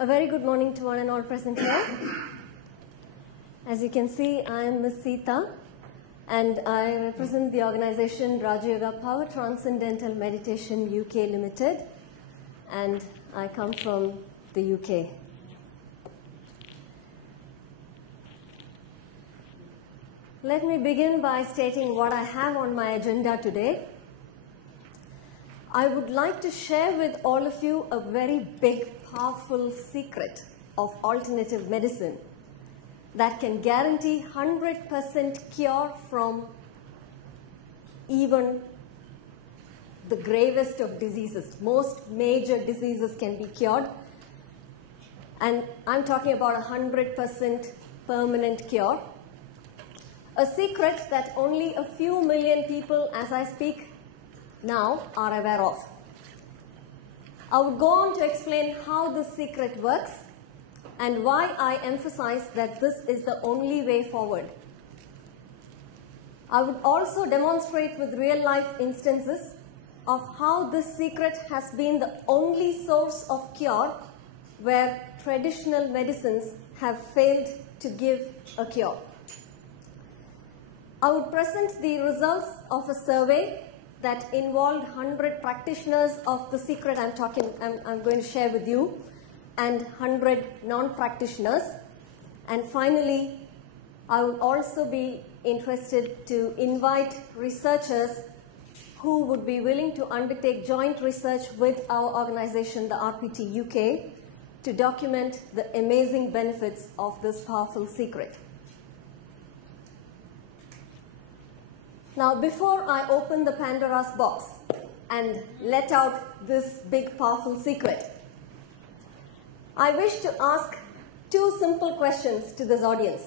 A very good morning to one and all present here. As you can see, I am Ms. Seetha, and I represent the organization Rajayoga Power Transcendental Meditation UK Limited, and I come from the UK. Let me begin by stating what I have on my agenda today. I would like to share with all of you a very big, powerful secret of alternative medicine that can guarantee 100% cure from even the gravest of diseases. Most major diseases can be cured, and I'm talking about 100% permanent cure. A secret that only a few million people, as I speak now, are aware of. I would go on to explain how this secret works and why I emphasize that this is the only way forward. I would also demonstrate with real-life instances of how this secret has been the only source of cure where traditional medicines have failed to give a cure. I would present the results of a survey that involved 100 practitioners of the secret I'm going to share with you, and 100 non-practitioners. And finally, I would also be interested to invite researchers who would be willing to undertake joint research with our organization, the RPT UK, to document the amazing benefits of this powerful secret. Now, before I open the Pandora's box and let out this big, powerful secret, I wish to ask two simple questions to this audience.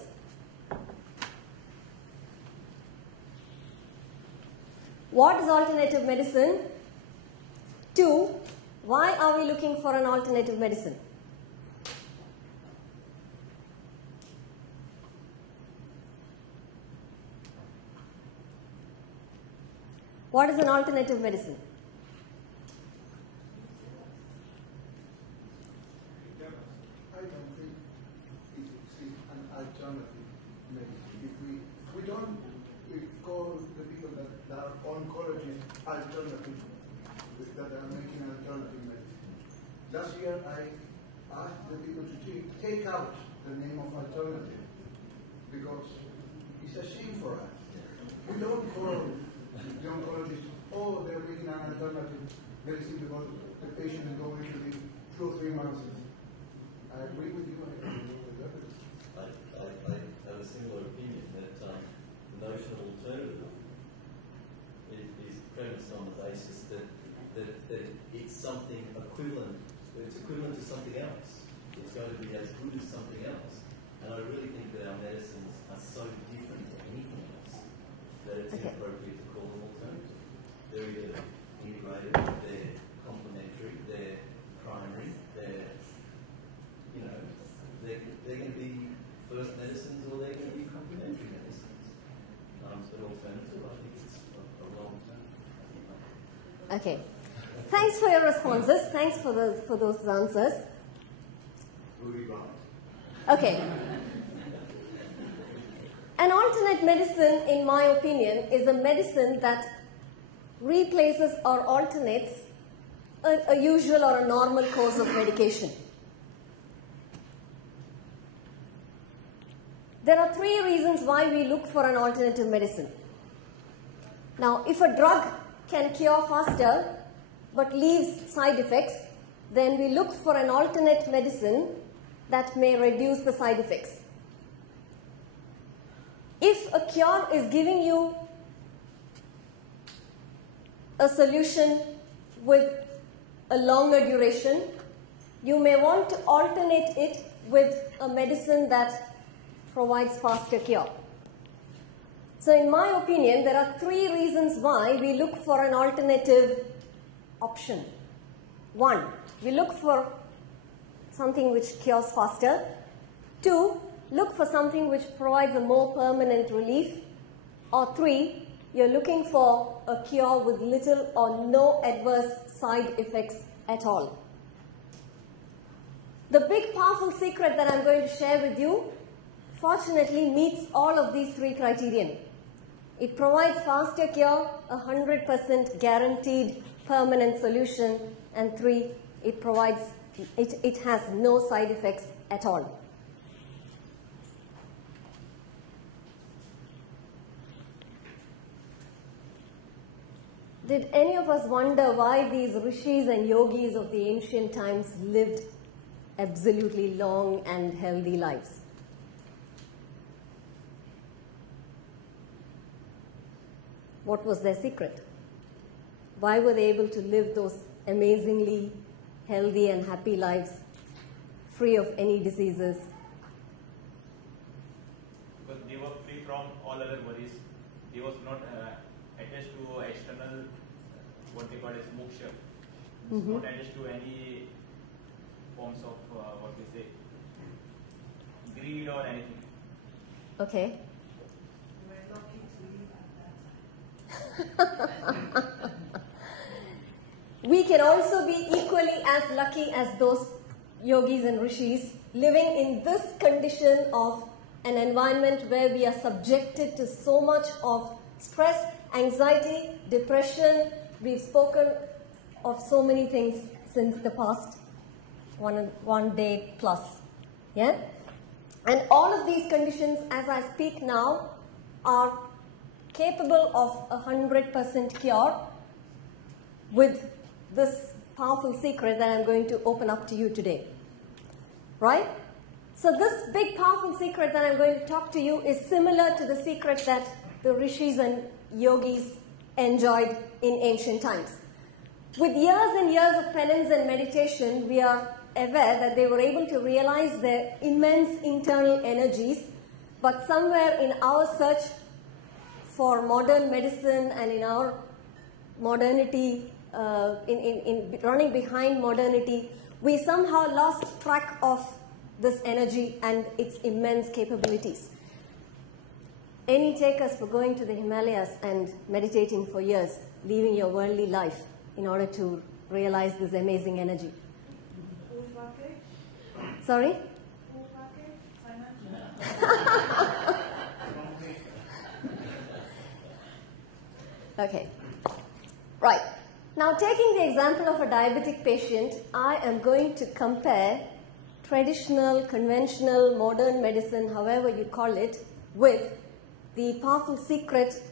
What is alternative medicine? Two, why are we looking for an alternative medicine? What is an alternative medicine? I don't think it's an alternative medicine. If we don't call the people that are oncologists alternative, that are making alternative medicine. Last year I asked the people to take out the name of alternative because it's a shame for us. We don't call the oncologist, oh, they're making an alternative medicine because the patient is going to be 2 or 3 months. I agree with you. I have a similar opinion that the notion of alternative is premised on the basis that it's something equivalent. It's equivalent to something else. It's going to be as good as something else. And I really think that our medicines are so different to anything else that it's inappropriate to call them alternative. They're either integrated, they're complementary, they're primary, they're going to be first medicines or they're going to be complementary medicines. But alternative, I think it's a long term. Okay. Thanks for your responses. Thanks for those answers. We'll be right. Okay. An alternate medicine, in my opinion, is a medicine that replaces or alternates a usual or a normal course of medication. There are 3 reasons why we look for an alternative medicine. Now, if a drug can cure faster but leaves side effects, then we look for an alternate medicine that may reduce the side effects. If a cure is giving you a solution with a longer duration, you may want to alternate it with a medicine that provides faster cure. So in my opinion, there are 3 reasons why we look for an alternative option. 1, we look for something which cures faster. 2, look for something which provides a more permanent relief. Or 3, you're looking for a cure with little or no adverse side effects at all. The big powerful secret that I'm going to share with you, fortunately, meets all of these three criterion. It provides faster cure, 100% guaranteed permanent solution, and 3, it has no side effects at all. Did any of us wonder why these rishis and yogis of the ancient times lived absolutely long and healthy lives? What was their secret? Why were they able to live those amazingly healthy and happy lives, free of any diseases? Because they were free from all other worries. They was not attached to external, what they call as moksha. Not attached to any forms of, what we say, greed or anything. Okay. We're lucky to live at that time. We can also be equally as lucky as those yogis and rishis living in this condition of an environment where we are subjected to so much of stress, anxiety, depression. We've spoken of so many things since the past one day plus. Yeah? And all of these conditions, as I speak now, are capable of 100% cure with this powerful secret that I'm going to open up to you today. Right? So this big powerful secret that I'm going to talk to you is similar to the secret that the rishis and yogis enjoyed in ancient times. With years and years of penance and meditation, we are aware that they were able to realize their immense internal energies, but somewhere in our search for modern medicine and in our modernity, in running behind modernity, we somehow lost track of this energy and its immense capabilities. Any takers for going to the Himalayas and meditating for years, leaving your worldly life in order to realize this amazing energy? Sorry? Okay. Right. Now, taking the example of a diabetic patient, I am going to compare traditional, conventional, modern medicine, however you call it, with the powerful secret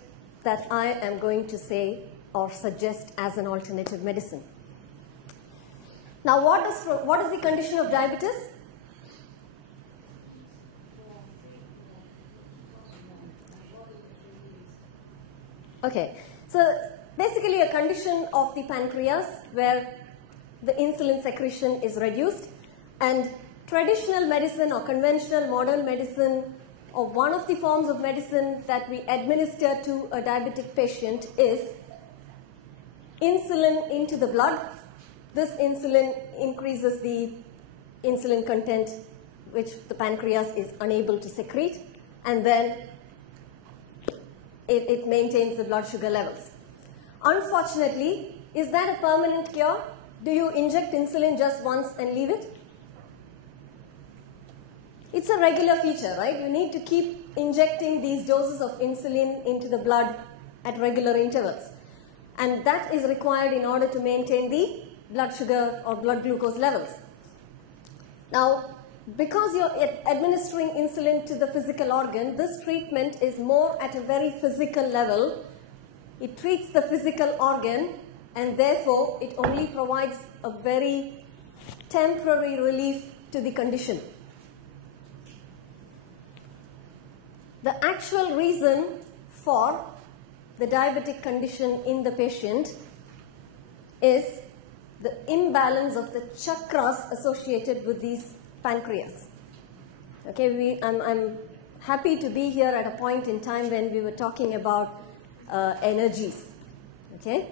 that I am going to say or suggest as an alternative medicine. Now, what is the condition of diabetes? Okay, so basically a condition of the pancreas where the insulin secretion is reduced, and traditional medicine or conventional modern medicine or one of the forms of medicine that we administer to a diabetic patient is insulin into the blood. This insulin increases the insulin content which the pancreas is unable to secrete, and then it maintains the blood sugar levels. Unfortunately, is that a permanent cure? Do you inject insulin just once and leave it? It's a regular feature, right? You need to keep injecting these doses of insulin into the blood at regular intervals. And that is required in order to maintain the blood sugar or blood glucose levels. Now, because you're administering insulin to the physical organ, this treatment is more at a very physical level. It treats the physical organ, and therefore it only provides a very temporary relief to the condition. The actual reason for the diabetic condition in the patient is the imbalance of the chakras associated with these pancreas. Okay, I'm happy to be here at a point in time when we were talking about energies. Okay.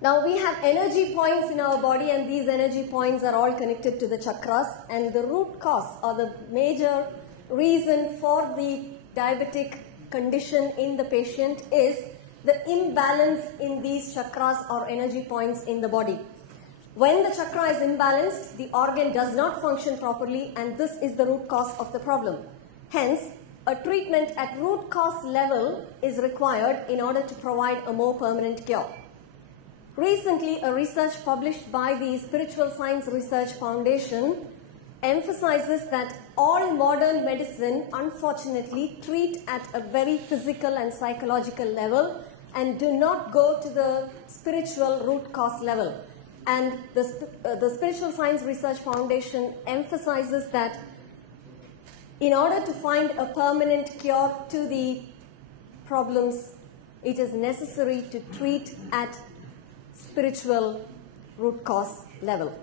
Now we have energy points in our body, and these energy points are all connected to the chakras, and the root cause or the major reason for the diabetic condition in the patient is the imbalance in these chakras or energy points in the body. When the chakra is imbalanced, the organ does not function properly, and this is the root cause of the problem. Hence, a treatment at root cause level is required in order to provide a more permanent cure. Recently, a research published by the Spiritual Science Research Foundation emphasizes that all modern medicine, unfortunately, treat at a very physical and psychological level and do not go to the spiritual root cause level. And the Spiritual Science Research Foundation emphasizes that in order to find a permanent cure to the problems, it is necessary to treat at spiritual root cause level.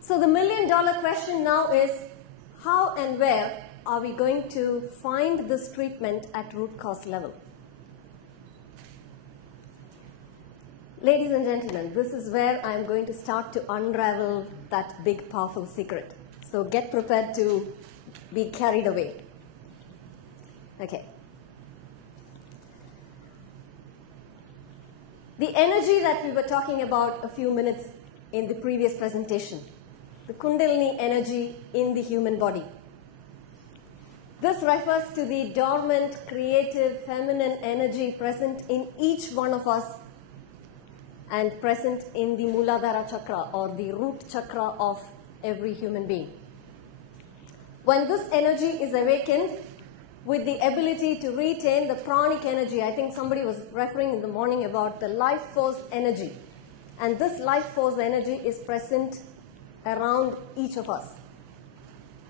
So the million-dollar question now is, how and where are we going to find this treatment at root cause level? Ladies and gentlemen, this is where I'm going to start to unravel that big, powerful secret. So get prepared to be carried away. Okay. The energy that we were talking about a few minutes in the previous presentation, the Kundalini energy in the human body. This refers to the dormant, creative, feminine energy present in each one of us and present in the Muladhara chakra or the root chakra of every human being. When this energy is awakened with the ability to retain the pranic energy, I think somebody was referring in the morning about the life force energy, and this life force energy is present around each of us.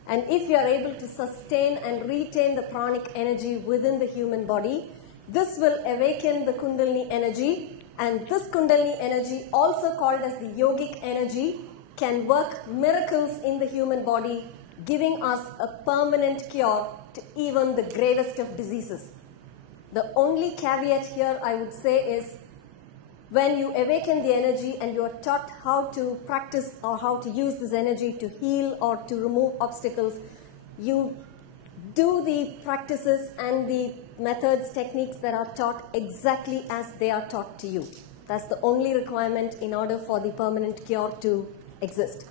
And if you are able to sustain and retain the pranic energy within the human body, this will awaken the Kundalini energy, and this Kundalini energy, also called as the yogic energy, can work miracles in the human body, giving us a permanent cure to even the gravest of diseases. The only caveat here I would say is, when you awaken the energy and you are taught how to practice or how to use this energy to heal or to remove obstacles, you do the practices and the methods, techniques that are taught exactly as they are taught to you. That's the only requirement in order for the permanent cure to exist.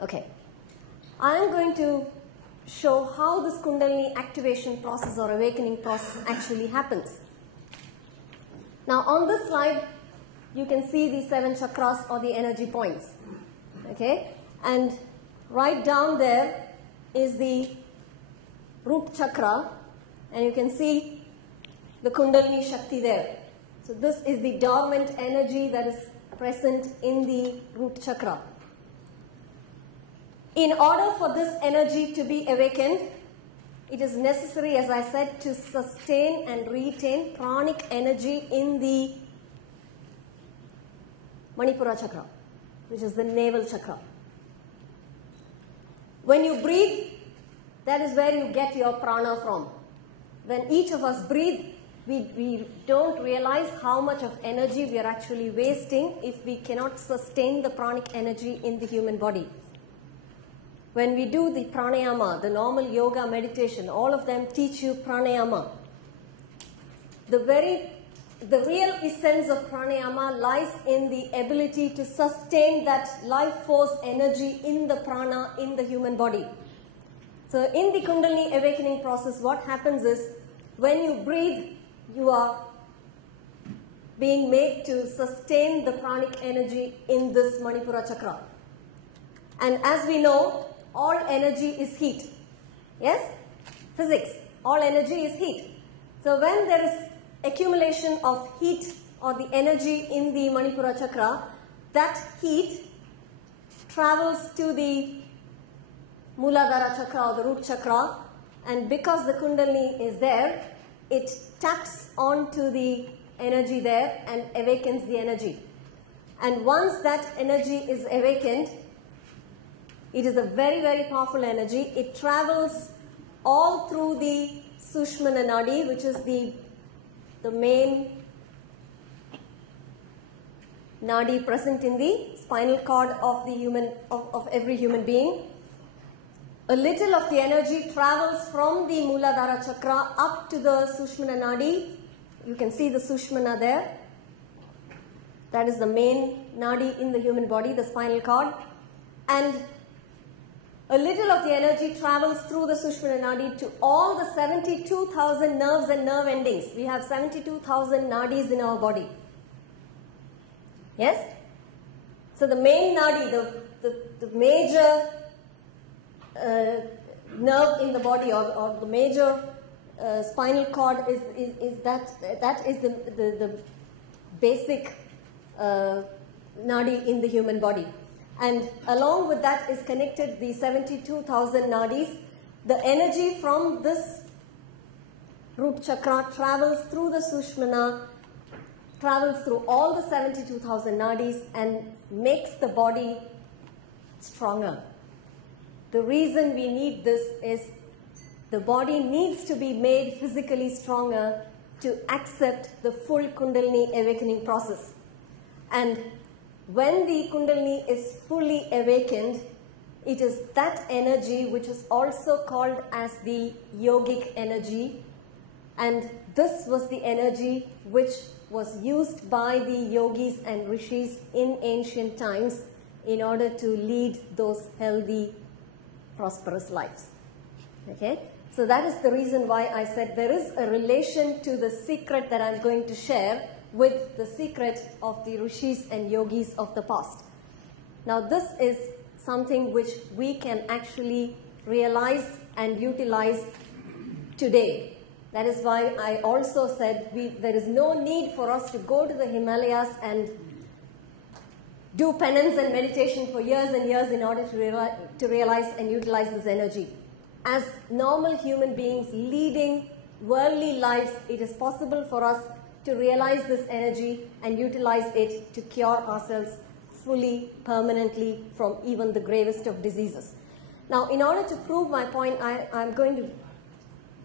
Okay. I am going to show how this Kundalini activation process or awakening process actually happens. Now on this slide, you can see the 7 chakras or the energy points. Okay? And right down there is the root chakra, and you can see the Kundalini Shakti there. So this is the dormant energy that is present in the root chakra. In order for this energy to be awakened, it is necessary, as I said, to sustain and retain pranic energy in the Manipura chakra, which is the navel chakra. When you breathe, that is where you get your prana from. When each of us breathe, we don't realize how much of energy we are actually wasting if we cannot sustain the pranic energy in the human body. When we do the pranayama, the normal yoga meditation, all of them teach you pranayama. The real essence of pranayama lies in the ability to sustain that life force energy in the prana in the human body. So in the Kundalini awakening process, what happens is, when you breathe, you are being made to sustain the pranic energy in this Manipura chakra. And as we know, all energy is heat. Yes? Physics. All energy is heat. So when there is accumulation of heat or the energy in the Manipura chakra, that heat travels to the Muladhara chakra or the root chakra, and because the Kundalini is there, it taps onto the energy there and awakens the energy. And once that energy is awakened, it is a very, very powerful energy. It travels all through the Sushmana Nadi, which is the main nadi present in the spinal cord of the human of every human being. A little of the energy travels from the Muladhara chakra up to the Sushmana Nadi. You can see the Sushmana there. That is the main Nadi in the human body, the spinal cord. And a little of the energy travels through the Sushmana Nadi to all the 72,000 nerves and nerve endings. We have 72,000 Nadis in our body. Yes? So the main Nadi, the major nerve in the body, or the major spinal cord is the basic Nadi in the human body. And along with that is connected the 72,000 nadis. The energy from this root chakra travels through the Sushmana, travels through all the 72,000 nadis and makes the body stronger. The reason we need this is the body needs to be made physically stronger to accept the full Kundalini awakening process. And when the Kundalini is fully awakened, it is that energy which is also called as the yogic energy. And this was the energy which was used by the yogis and rishis in ancient times in order to lead those healthy, prosperous lives. Okay? So that is the reason why I said there is a relation to the secret that I'm going to share with the secret of the rishis and yogis of the past. Now this is something which we can actually realize and utilize today. That is why I also said there is no need for us to go to the Himalayas and do penance and meditation for years and years in order to realize and utilize this energy. As normal human beings leading worldly lives, it is possible for us to realize this energy and utilize it to cure ourselves fully, permanently from even the gravest of diseases. Now, in order to prove my point, I'm going to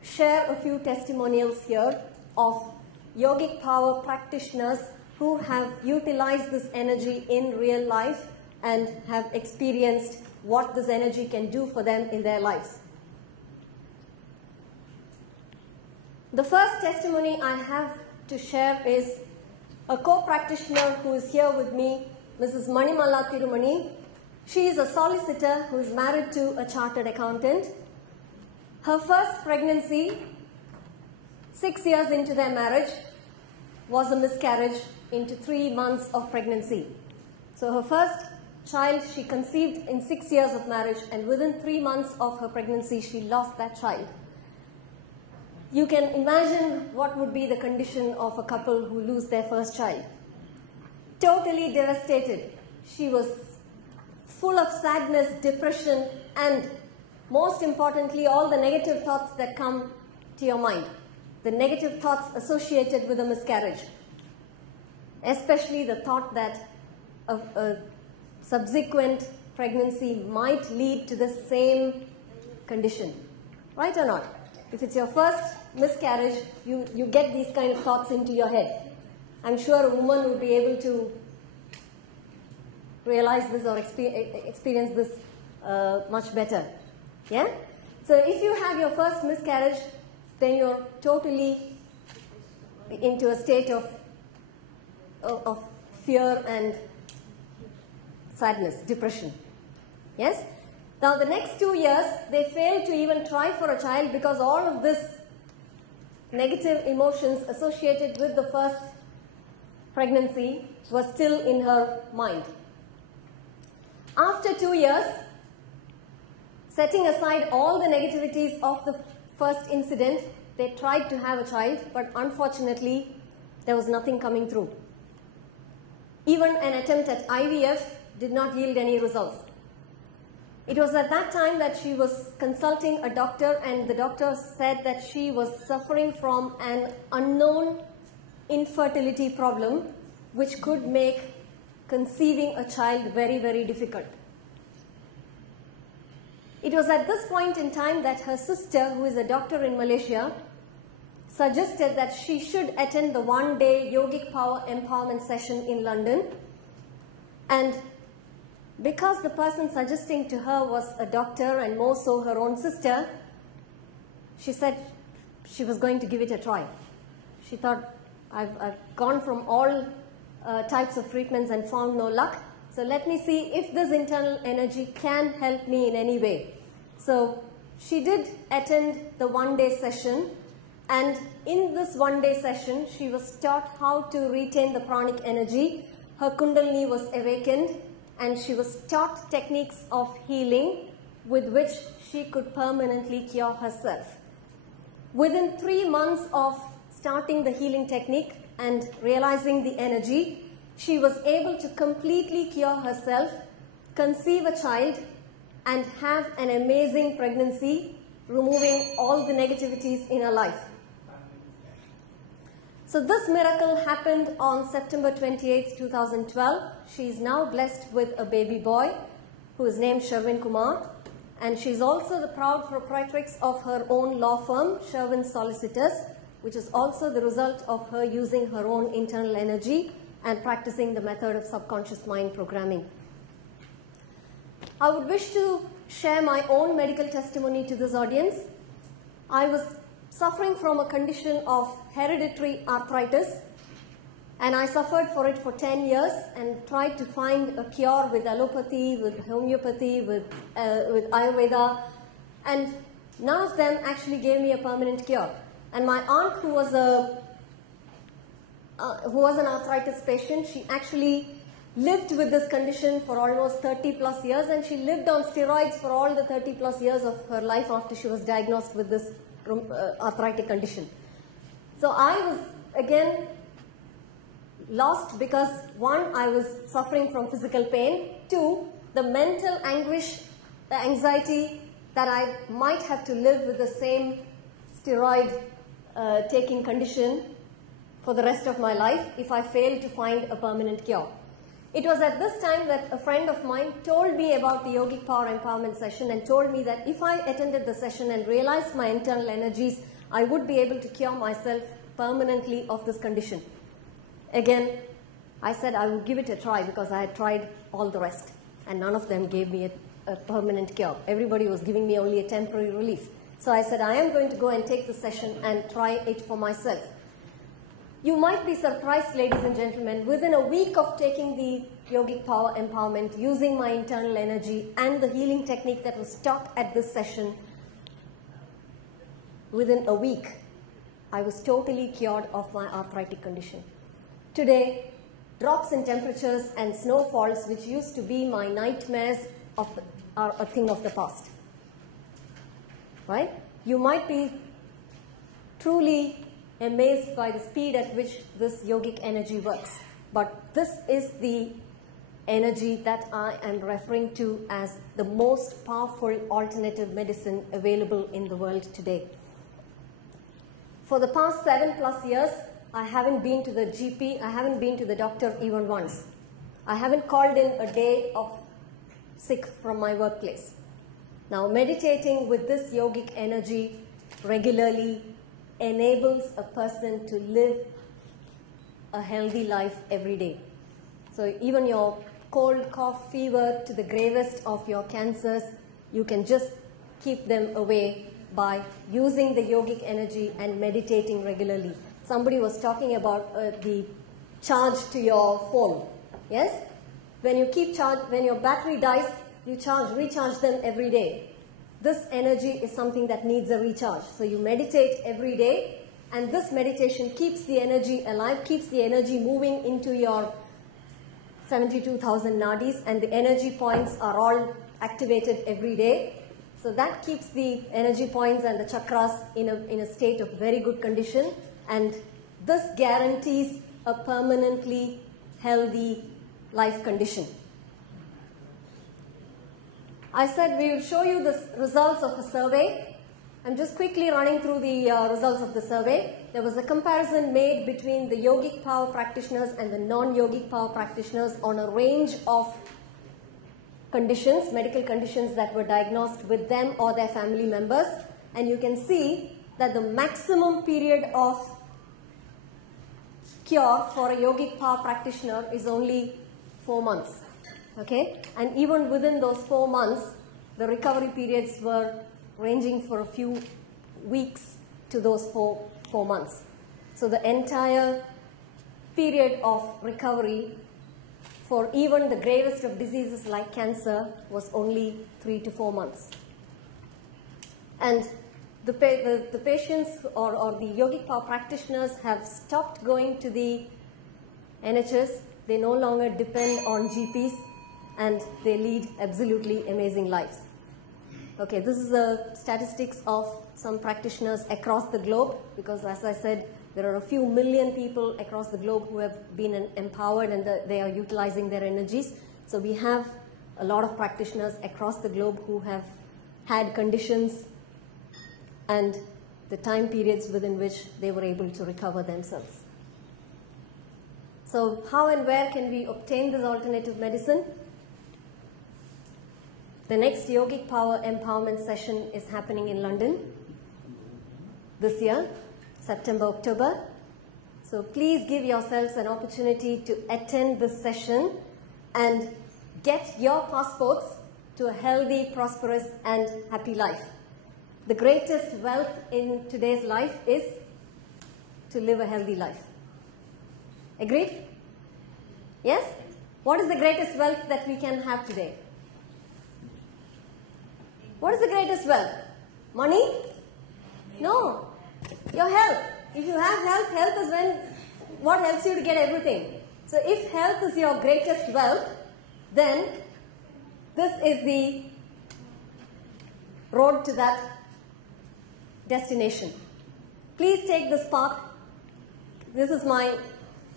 share a few testimonials here of yogic power practitioners who have utilized this energy in real life and have experienced what this energy can do for them in their lives. The first testimony I have to share is a co-practitioner who is here with me, Mrs. Manimala Tirumani. She is a solicitor who is married to a chartered accountant. Her first pregnancy, 6 years into their marriage, was a miscarriage into 3 months of pregnancy. So her first child she conceived in 6 years of marriage, and within 3 months of her pregnancy she lost that child. You can imagine what would be the condition of a couple who lose their first child. Totally devastated. She was full of sadness, depression, and most importantly, all the negative thoughts that come to your mind. The negative thoughts associated with a miscarriage. Especially the thought that a subsequent pregnancy might lead to the same condition. Right or not? If it's your first miscarriage, you get these kind of thoughts into your head. I'm sure a woman would be able to realize this or experience this much better. Yeah? So if you have your first miscarriage, then you're totally into a state of fear and sadness, depression. Yes? Now the next 2 years, they failed to even try for a child because all of this negative emotions associated with the first pregnancy was still in her mind. After 2 years, setting aside all the negativities of the first incident, they tried to have a child, but unfortunately, there was nothing coming through. Even an attempt at IVF did not yield any results. It was at that time that she was consulting a doctor, and the doctor said that she was suffering from an unknown infertility problem which could make conceiving a child very, very difficult. It was at this point in time that her sister, who is a doctor in Malaysia, suggested that she should attend the one-day yogic power empowerment session in London. And because the person suggesting to her was a doctor and more so her own sister, she said she was going to give it a try. She thought, I've gone from all types of treatments and found no luck. So let me see if this internal energy can help me in any way. So she did attend the one-day session, and in this one-day session, she was taught how to retain the pranic energy. Her kundalini was awakened, and she was taught techniques of healing with which she could permanently cure herself. Within 3 months of starting the healing technique and realizing the energy, she was able to completely cure herself, conceive a child, and have an amazing pregnancy, removing all the negativities in her life. So this miracle happened on September 28, 2012. She is now blessed with a baby boy who is named Sherwin Kumar, and she is also the proud proprietrix of her own law firm, Sherwin Solicitors, which is also the result of her using her own internal energy and practicing the method of subconscious mind programming. I would wish to share my own medical testimony to this audience. I was suffering from a condition of hereditary arthritis, and I suffered for it for 10 years and tried to find a cure with allopathy, with homeopathy, with Ayurveda, and none of them actually gave me a permanent cure. And my aunt, who was an arthritis patient, she actually lived with this condition for almost 30 plus years, and she lived on steroids for all the 30 plus years of her life after she was diagnosed with this arthritic condition. So I was again lost because 1, I was suffering from physical pain, 2, the mental anguish, the anxiety that I might have to live with the same steroid taking condition for the rest of my life if I failed to find a permanent cure. It was at this time that a friend of mine told me about the Yogic Power Empowerment session and told me that if I attended the session and realized my internal energies, I would be able to cure myself permanently of this condition. Again, I said I would give it a try because I had tried all the rest and none of them gave me a permanent cure. Everybody was giving me only a temporary relief. So I said I am going to go and take the session and try it for myself. You might be surprised, ladies and gentlemen, within a week of taking the Yogic Power Empowerment, using my internal energy and the healing technique that was taught at this session, within a week, I was totally cured of my arthritic condition. Today, drops in temperatures and snowfalls, which used to be my nightmares, are a thing of the past. Right? You might be truly amazed by the speed at which this yogic energy works. But this is the energy that I am referring to as the most powerful alternative medicine available in the world today. For the past 7+ years, I haven't been to the GP, I haven't been to the doctor even once. I haven't called in a day of sick from my workplace. Now, meditating with this yogic energy regularly enables a person to live a healthy life every day. So even your cold, cough, fever to the gravest of your cancers, you can just keep them away by using the yogic energy and meditating regularly. Somebody was talking about the charge to your phone. Yes? When your battery dies, you recharge them every day. This energy is something that needs a recharge. So you meditate every day, and this meditation keeps the energy alive, keeps the energy moving into your 72,000 nadis, and the energy points are all activated every day. So that keeps the energy points and the chakras in a state of very good condition, and this guarantees a permanently healthy life condition. I said we will show you the results of a survey. I'm just quickly running through the results of the survey. There was a comparison made between the yogic power practitioners and the non-yogic power practitioners on a range of conditions, medical conditions that were diagnosed with them or their family members. And you can see that the maximum period of cure for a yogic power practitioner is only 4 months. Okay? And even within those 4 months, the recovery periods were ranging for a few weeks to those four months. So the entire period of recovery for even the gravest of diseases like cancer was only 3 to 4 months. And the patients or the yogic power practitioners have stopped going to the NHS. They no longer depend on GPs, and they lead absolutely amazing lives. Okay, this is the statistics of some practitioners across the globe, because as I said, there are a few million people across the globe who have been empowered and they are utilizing their energies. So we have a lot of practitioners across the globe who have had conditions and the time periods within which they were able to recover themselves. So how and where can we obtain this alternative medicine? The next Yogic Power Empowerment session is happening in London this year, September, October. So please give yourselves an opportunity to attend this session and get your passports to a healthy, prosperous, and happy life. The greatest wealth in today's life is to live a healthy life. Agreed? Yes? What is the greatest wealth that we can have today? What is the greatest wealth? Money? No. Your health. If you have health, health is what helps you to get everything. So if health is your greatest wealth, then this is the road to that destination. Please take this path. This is my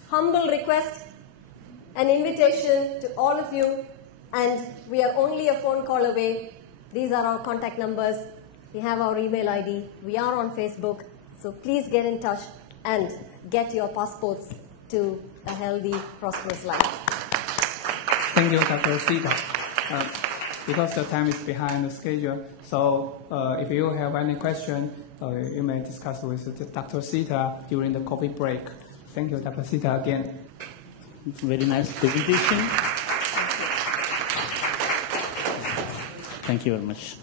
humble request, an invitation to all of you, and we are only a phone call away. These are our contact numbers. We have our email ID. We are on Facebook. So please get in touch and get your passports to a healthy, prosperous life. Thank you, Dr. Seetha. Because the time is behind the schedule, so if you have any question, you may discuss with Dr. Seetha during the coffee break. Thank you, Dr. Seetha, again. Very nice presentation. Thank you very much.